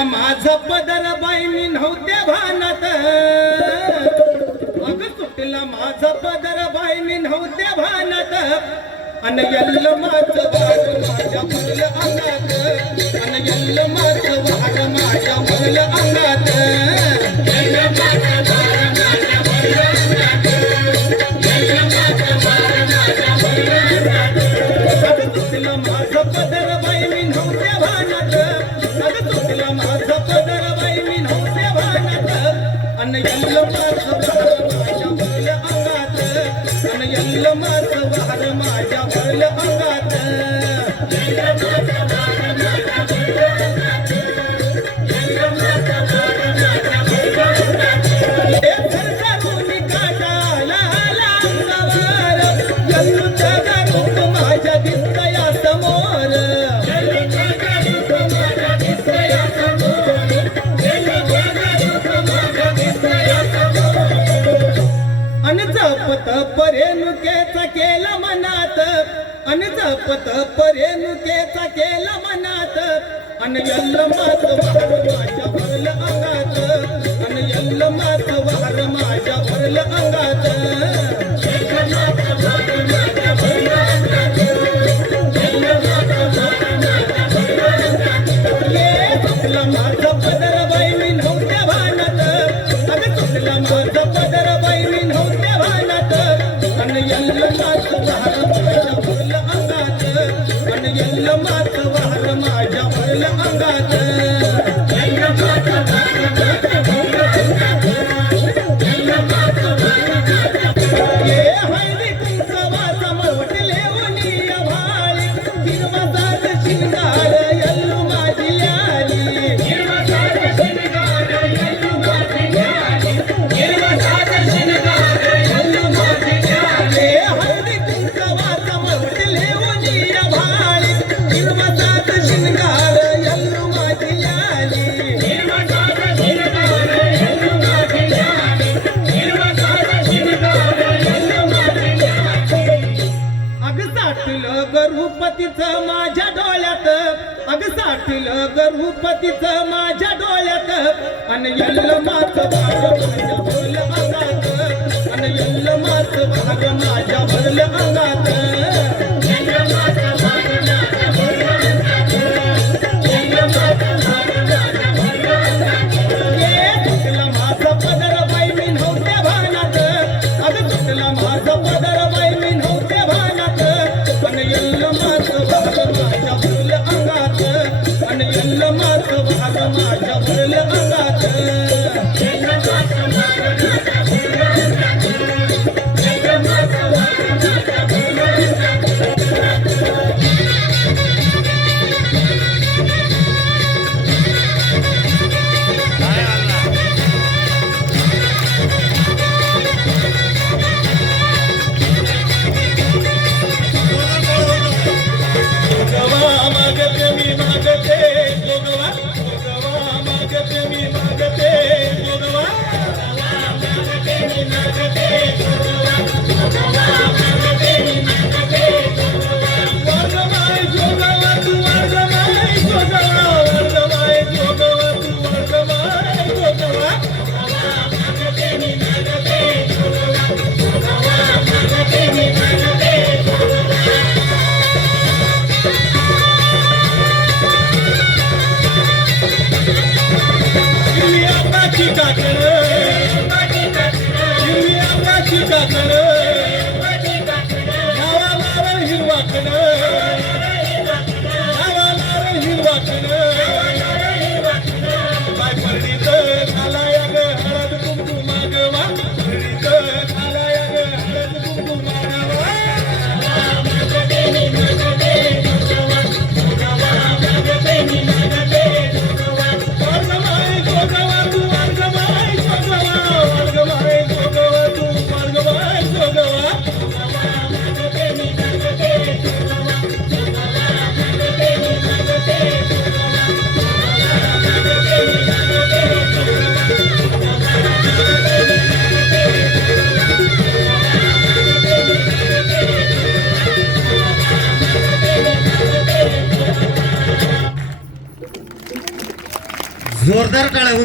अग माझ पदर बाई मी नव्हत्या भानात. अग सुटला माझ पदर बाई मी नव्हत्या भानात. अन यल्ल माझ वाट माझ्या भरल अंगात. अन यल्ल माझ वाट माझ्या भरल अंगात. माझ पदर अन यल्ल माझ वाढ माझ्या भरल अंगात. अन यल्ल माझ वाढ माझ्या भरल अंगात. जपत परेनुकेचा केला मनात. अन जपत परेनुकेचा केला मनात. अन यल्ल मात वार माझ्या भरल अंगात. अन यल्ल मात वार माझ्या भरल अंगात. माझं पदर बाई मी नव्हत्या भानत. अग चुकलं माझं पदर अंगात माझ्या भरल अंगात. गरुपतीचं माझ्या डोळ्यात अग साठील गरुपतीचं माझ्या डोळ्यात. अन यल्ल माच भाग माझ्या भरल अंगात अन यल्ल माच भाग माझ्या भरल अंगात. हिरवा कलर. जोरदार टाळ्या